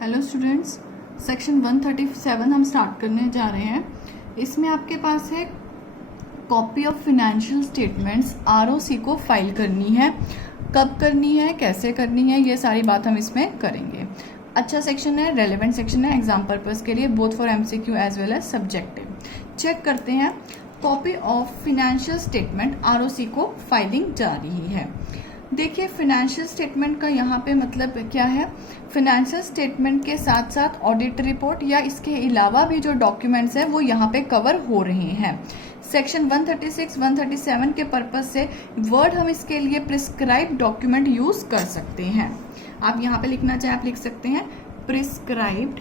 Hello students, section 137 हम start करने जा रहे हैं। इसमें आपके पास है copy of financial statements ROC को फाइल करनी है। कब करनी है, कैसे करनी है, ये सारी बात हम इसमें करेंगे। अच्छा सेक्शन है, रेलेवेंट सेक्शन है एग्जाम पर्पस के लिए, both for MCQ as well as subjective. Check करते हैं, copy of financial statement ROC को फाइलिंग जा रही है। देखिए, फिनेंशियल स्टेटमेंट का यहाँ पे मतलब क्या है। फिनेंशियल स्टेटमेंट के साथ साथ ऑडिट रिपोर्ट या इसके अलावा भी जो डॉक्यूमेंट्स हैं वो यहाँ पे कवर हो रहे हैं। सेक्शन 136, 137 के पर्पज से वर्ड हम इसके लिए प्रिस्क्राइब डॉक्यूमेंट यूज कर सकते हैं। आप यहाँ पे लिखना चाहे आप लिख सकते हैं प्रिस्क्राइब्ड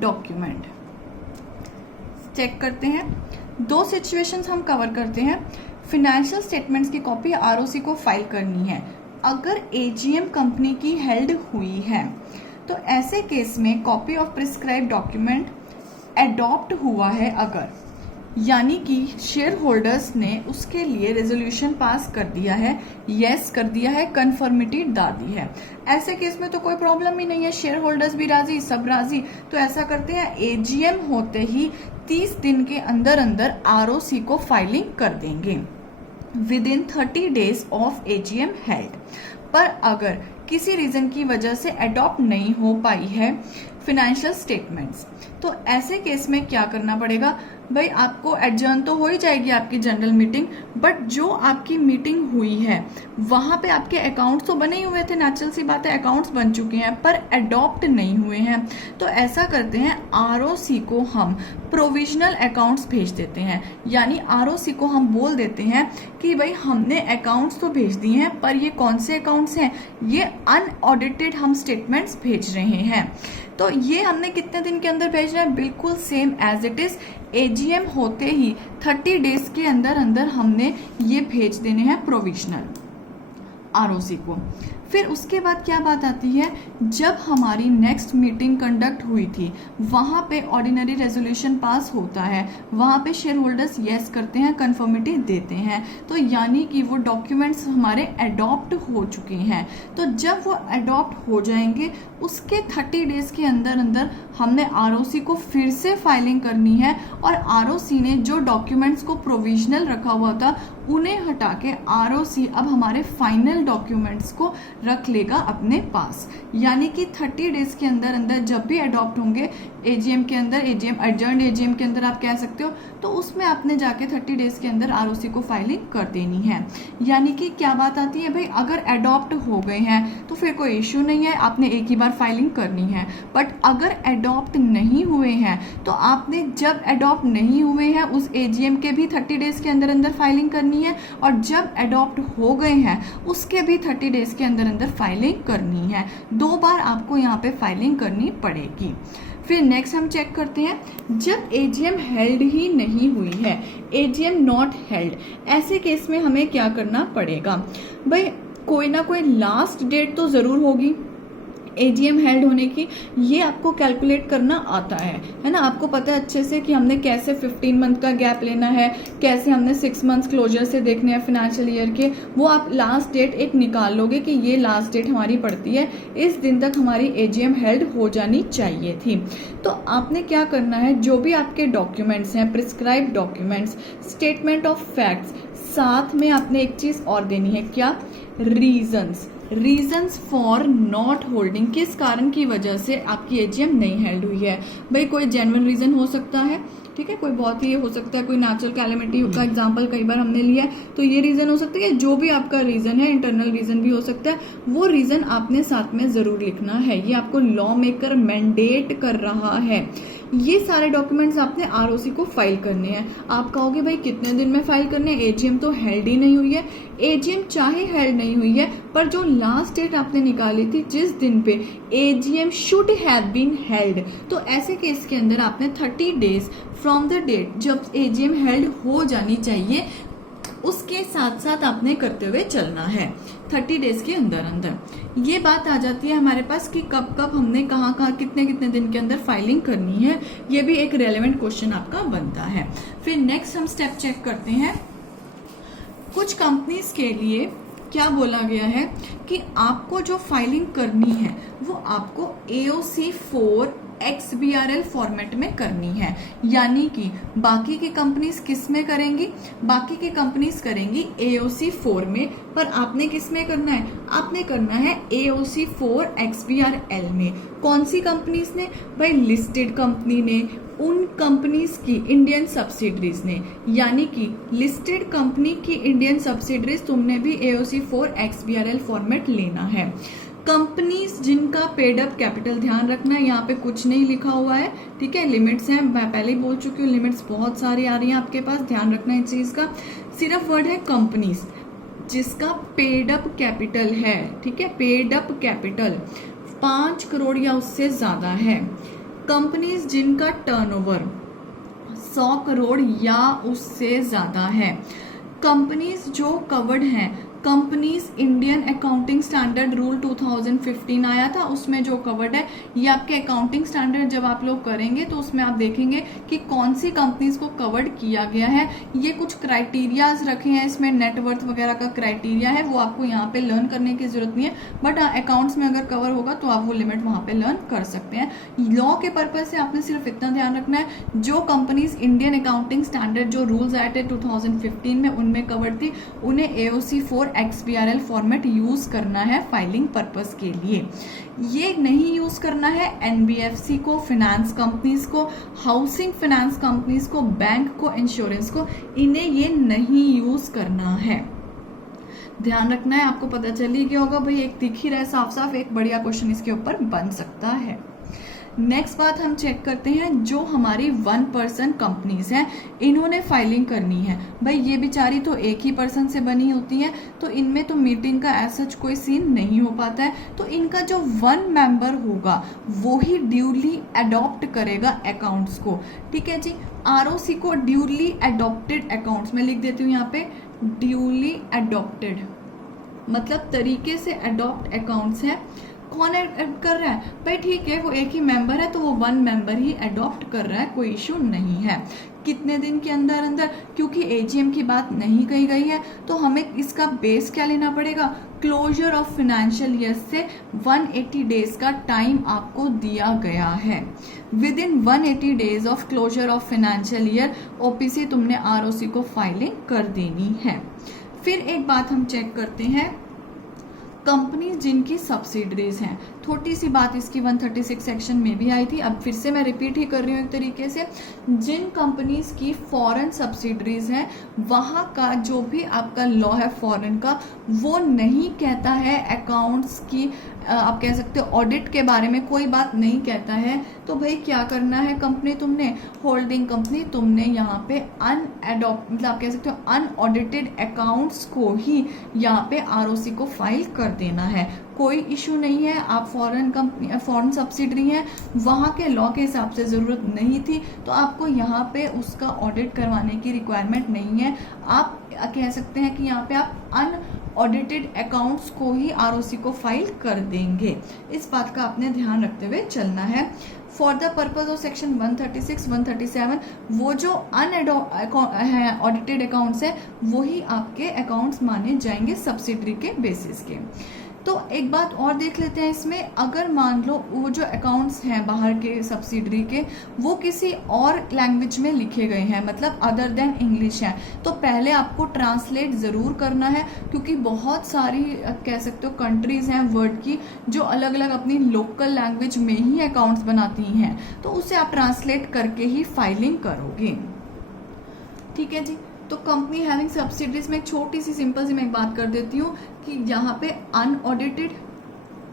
डॉक्यूमेंट। चेक करते हैं, दो सिचुएशंस हम कवर करते हैं। फिनेंशियल स्टेटमेंट्स की कॉपी आरओसी को फाइल करनी है अगर एजीएम कंपनी की हेल्ड हुई है, तो ऐसे केस में copy of prescribe document adopt हुआ है अगर, यानी कि शेयर होल्डर्स ने उसके लिए रेजोल्यूशन पास कर दिया है, यस कर दिया है, कन्फर्मिटी डाल दी है। ऐसे केस में तो कोई प्रॉब्लम ही नहीं है, शेयर होल्डर्स भी राजी, सब राजी। तो ऐसा करते हैं, एजीएम होते ही 30 दिन के अंदर अंदर आरओसी को फाइलिंग कर देंगे within 30 days of AGM held. पर अगर किसी रीजन की वजह से अडॉप्ट नहीं हो पाई है फिनेंशियल स्टेटमेंट्स, तो ऐसे केस में क्या करना पड़ेगा भाई, आपको एडजर्न तो हो ही जाएगी आपकी जनरल मीटिंग, बट जो आपकी मीटिंग हुई है वहां पे आपके अकाउंट्स तो बने ही हुए थे, नेचुरल सी बात है, अकाउंट्स बन चुके हैं पर अडॉप्ट नहीं हुए हैं। तो ऐसा करते हैं, आरओसी को हम प्रोविजनल अकाउंट्स भेज देते हैं, यानी आरओसी को हम बोल देते हैं कि भाई हमने अकाउंट्स तो भेज दिए हैं पर ये कौन से अकाउंट्स हैं, ये अनऑडिटेड हम स्टेटमेंट्स भेज रहे हैं। तो ये हमने कितने दिन के अंदर भेजना है, बिल्कुल same as it is. AGM होते ही 30 डेज के अंदर अंदर हमने ये भेज देने हैं प्रोविजनल आरओसी को। फिर उसके बाद क्या बात आती है, जब हमारी नेक्स्ट मीटिंग कंडक्ट हुई थी वहां पे ऑर्डिनरी रेजोल्यूशन पास होता है, वहां पे शेयर होल्डर्स यस करते हैं, कंफर्मिटी देते हैं, तो यानी कि वो डॉक्यूमेंट्स हमारे अडॉप्ट हो चुके हैं। तो जब वो अडॉप्ट हो जाएंगे उसके 30 डेज के अंदर अंदर हमने आरओसी को फिर से फाइलिंग करनी है, और आरओसी ने जो डॉक्यूमेंट्स को प्रोविजनल रखा हुआ था उन्हें हटा के आरओसी अब हमारे फाइनल डॉक्यूमेंट्स को रख लेगा अपने पास। यानी कि 30 डेज के अंदर अंदर जब भी अडॉप्ट होंगे एजीएम के अंदर, एजीएम एडजर्न्ड एजीएम के अंदर आप कह सकते हो, तो उसमें आपने जाके 30 डेज के अंदर आरओसी को फाइलिंग कर देनी है। यानी कि क्या बात आती है भाई, अगर अडॉप्ट हो गए हैं तो फिर कोई इश्यू नहीं है, आपने एक ही बार फाइलिंग करनी है। बट अगर अडॉप्ट नहीं हुए हैं तो आपने जब अडॉप्ट नहीं हुए हैं उस एजीएम के भी 30 डेज के अंदर अंदर फाइलिंग करनी है, और जब अडॉप्ट हो गए हैं उसके भी 30 डेज के अंदर अंदर फाइलिंग करनी है। 2 बार आपको यहाँ पे फाइलिंग करनी पड़ेगी। फिर नेक्स्ट हम चेक करते हैं, जब एजीएम हेल्ड ही नहीं हुई है, एजीएम नॉट हेल्ड, ऐसे केस में हमें क्या करना पड़ेगा भाई, कोई ना कोई लास्ट डेट तो जरूर होगी एजीएम हेल्ड होने की। ये आपको कैलकुलेट करना आता है ना, आपको पता है अच्छे से कि हमने कैसे 15 मंथ का गैप लेना है, कैसे हमने 6 मंथ्स क्लोजर से देखने हैं फिनेंशियल ईयर के। वो आप लास्ट डेट एक निकाल लोगे कि ये लास्ट डेट हमारी पड़ती है, इस दिन तक हमारी एजीएम हेल्ड हो जानी चाहिए थी। तो आपने क्या करना है, जो भी आपके डॉक्यूमेंट्स हैं, prescribe documents, statement of facts, साथ में आपने एक चीज और देनी है, क्या, रीजंस फॉर नॉट होल्डिंग, किस कारण की वजह से आपकी एजीएम नहीं हेल्ड हुई है। भाई कोई जेन्युइन रीजन हो सकता है, ठीक है, कोई बहुत ही हो सकता है, कोई नेचुरल कैलेमिटी का एग्जांपल कई बार हमने लिया है, तो ये रीजन हो सकता है। जो भी आपका रीजन है, इंटरनल रीजन भी हो सकता है, वो रीजन आपने साथ में जरूर लिखना है। ये आपको लॉ मेकर मैंडेट कर रहा है। ये सारे डॉक्यूमेंट्स आपने आरओसी को फाइल करने हैं। आप कहोगे भाई कितने दिन में फाइल करने हैं, एजीएम तो हेल्ड ही नहीं हुई है। एजीएम चाहे हेल्ड नहीं हुई है, पर जो लास्ट डेट आपने निकाली थी जिस दिन पे AGM should have been held, तो ऐसे केस के अंदर आपने 30 डेज फ्रॉम द डेट जब एजीएम हेल्ड हो जानी चाहिए उसके साथ साथ आपने करते हुए चलना है 30 डेज के अंदर अंदर। ये बात आ जाती है हमारे पास कि कब कब हमने कहाँ कहाँ कितने कितने दिन के अंदर फाइलिंग करनी है, ये भी एक रेलेवेंट क्वेश्चन आपका बनता है। फिर नेक्स्ट हम स्टेप चेक करते हैं, कुछ कंपनीज के लिए क्या बोला गया है कि आपको जो फाइलिंग करनी है वो आपको AOC 4 XBRL फॉर्मेट में करनी है। यानी कि बाकी की कंपनीज किस में करेंगी, बाकी की कंपनीज करेंगी AOC 4 में, पर आपने किस में करना है, आपने करना है AOC 4 XBRL में। कौन सी कंपनीज ने भाई, लिस्टेड कंपनी ने, उन कंपनीज की इंडियन सब्सिडरीज ने, यानी कि लिस्टेड कंपनी की इंडियन सब्सिडरीज तुमने भी AOC 4 XBRL फॉर्मेट लेना है। कंपनीज जिनका पेड अप कैपिटल, ध्यान रखना है यहाँ पे कुछ नहीं लिखा हुआ है, ठीक है, लिमिट्स हैं, मैं पहले ही बोल चुकी हूँ, लिमिट्स बहुत सारी आ रही हैं आपके पास, ध्यान रखना है इस चीज का। सिर्फ वर्ड है कंपनीज जिसका पेड अप कैपिटल है, ठीक है, पेड अप कैपिटल 5 करोड़ या उससे ज्यादा है। कंपनीज जिनका टर्नओवर 100 करोड़ या उससे ज्यादा है। कंपनीज जो कवर्ड हैं, companies Indian accounting standard rule 2015 आया था, उसमें जो कवर्ड है, ये आपके अकाउंटिंग स्टैंडर्ड जब आप लोग करेंगे तो उसमें आप देखेंगे कि कौन सी कंपनीज को कवर्ड किया गया है। ये कुछ क्राइटेरियाज रखे हैं इसमें, नेटवर्थ वगैरह का क्राइटेरिया है, वो आपको यहाँ पे लर्न करने की जरूरत नहीं है, बट अकाउंट्स में अगर कवर होगा तो आप वो लिमिट वहां पे लर्न कर सकते हैं। लॉ के पर्पज से आपने सिर्फ इतना ध्यान रखना है, जो कंपनीज इंडियन अकाउंटिंग स्टैंडर्ड जो रूल्स आए थे 2015 में उनमें कवर्ड थी, उन्हें AOC 4 XBRL फॉर्मेट यूज करना है फाइलिंग पर्पस के लिए। ये नहीं यूज करना है NBFC को, फाइनेंस कंपनीज को, हाउसिंग फाइनेंस कंपनीज को, बैंक को, इंश्योरेंस को, इन्हें ये नहीं यूज करना है। ध्यान रखना है, आपको पता चल ही गया होगा भाई, एक दिख ही रहा है साफ साफ, एक बढ़िया क्वेश्चन इसके ऊपर बन सकता है। नेक्स्ट बात हम चेक करते हैं, जो हमारी 1 पर्सन कंपनीज हैं, इन्होंने फाइलिंग करनी है। भाई ये बेचारी तो एक ही पर्सन से बनी होती है, तो इनमें तो मीटिंग का ऐसा कोई सीन नहीं हो पाता है, तो इनका जो 1 मेंबर होगा वो ही ड्यूली अडॉप्ट करेगा अकाउंट्स को, ठीक है जी। ROC को ड्यूली अडॉप्टेड अकाउंट्स में लिख देती हूँ यहाँ पे, ड्यूली अडॉप्टेड मतलब तरीके से अडॉप्ट अकाउंट्स है। कौन कर रहा है भाई, ठीक है, वो एक ही मेंबर है तो वो 1 मेंबर ही अडॉप्ट कर रहा है, कोई इश्यू नहीं है। कितने दिन के अंदर अंदर, क्योंकि AGM की बात नहीं कही गई है तो हमें इसका बेस क्या लेना पड़ेगा, क्लोजर ऑफ फाइनेंशियल ईयर से 180 डेज का टाइम आपको दिया गया है। Within 180 days of closure of financial year OPC तुमने ROC को फाइलिंग कर देनी है। फिर एक बात हम चेक करते हैं, कंपनी जिनकी सब्सिडरीज हैं, छोटी सी बात इसकी 136 सेक्शन में भी आई थी, अब फिर से मैं रिपीट ही कर रही हूँ एक तरीके से। जिन कंपनीज की फॉरेन सब्सिडरीज हैं, वहां का जो भी आपका लॉ है फॉरेन का, वो नहीं कहता है अकाउंट्स की, आप कह सकते हो ऑडिट के बारे में कोई बात नहीं कहता है। तो भाई क्या करना है, कंपनी तुमने, होल्डिंग कंपनी तुमने यहाँ पे अनएडॉप्ट मतलब आप कह सकते हो अनऑडिटेड अकाउंट्स को ही यहाँ पे ROC को फाइल कर देना है, कोई इशू नहीं है। आप फॉरेन कंपनी, फॉरेन सब्सिडरी हैं, वहां के लॉ के हिसाब से जरूरत नहीं थी, तो आपको यहाँ पे उसका ऑडिट करवाने की रिक्वायरमेंट नहीं है। आप कह सकते हैं कि यहाँ पे आप अनऑडिटेड अकाउंट्स को ही ROC को फाइल कर देंगे। इस बात का आपने ध्यान रखते हुए चलना है। For the purpose of section 136, 137 वो जो ऑडिटेड अकाउंट्स है वही आपके अकाउंट्स माने जाएंगे सब्सिडरी के बेसिस के। तो एक बात और देख लेते हैं इसमें, अगर मान लो वो जो अकाउंट्स हैं बाहर के सब्सिडरी के, वो किसी और लैंग्वेज में लिखे गए हैं, मतलब अदर देन इंग्लिश है, तो पहले आपको ट्रांसलेट जरूर करना है, क्योंकि बहुत सारी कह सकते हो कंट्रीज हैं वर्ल्ड की जो अलग अलग अपनी लोकल लैंग्वेज में ही अकाउंट्स बनाती हैं, तो उसे आप ट्रांसलेट करके ही फाइलिंग करोगे, ठीक है जी। तो कंपनी हैविंग सब्सिडरीज में एक छोटी सी सिंपल सी मैं एक बात कर देती हूँ कि यहाँ पे अनऑडिटेड,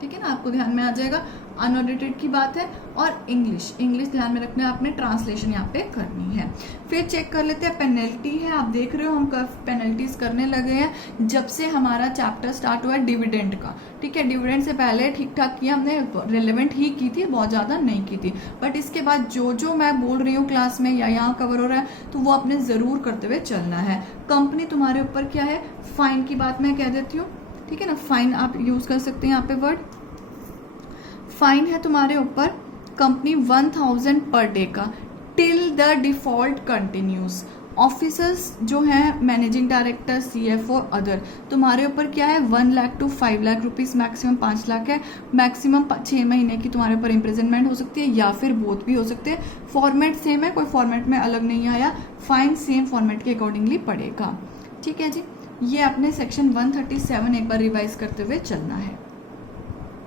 ठीक है ना, आपको ध्यान में आ जाएगा, अनऑडिटेड की बात है, और इंग्लिश ध्यान में रखना है आपने, ट्रांसलेशन यहाँ पे करनी है। फिर चेक कर लेते हैं, पेनल्टी है, आप देख रहे हो हम पेनल्टीज करने लगे हैं जब से हमारा चैप्टर स्टार्ट हुआ है डिविडेंड का, ठीक है। डिविडेंड से पहले ठीक ठाक किया हमने, रिलेवेंट ही की थी, बहुत ज्यादा नहीं की थी, बट इसके बाद जो जो मैं बोल रही हूँ क्लास में या यहाँ कवर हो रहा है तो वो आपने जरूर करते हुए चलना है। कंपनी तुम्हारे ऊपर क्या है, फाइन की बात मैं कह देती हूँ, ठीक है ना, फाइन आप यूज कर सकते हैं यहाँ पे वर्ड, फाइन है तुम्हारे ऊपर कंपनी 1000 पर डे का till the default continues, officers जो हैं मैनेजिंग डायरेक्टर, CFO, अदर, तुम्हारे ऊपर क्या है 1 lakh to 5 lakh rupees, maximum 5 lakh है, मैक्सिमम 6 महीने की तुम्हारे ऊपर इम्प्रिजनमेंट हो सकती है या फिर बोथ भी हो सकते हैं। फॉर्मेट सेम है, कोई फॉर्मेट में अलग नहीं आया, फाइन सेम फॉर्मेट के अकॉर्डिंगली पड़ेगा। ठीक है जी, ये अपने सेक्शन 137 एक बार रिवाइज करते हुए चलना है।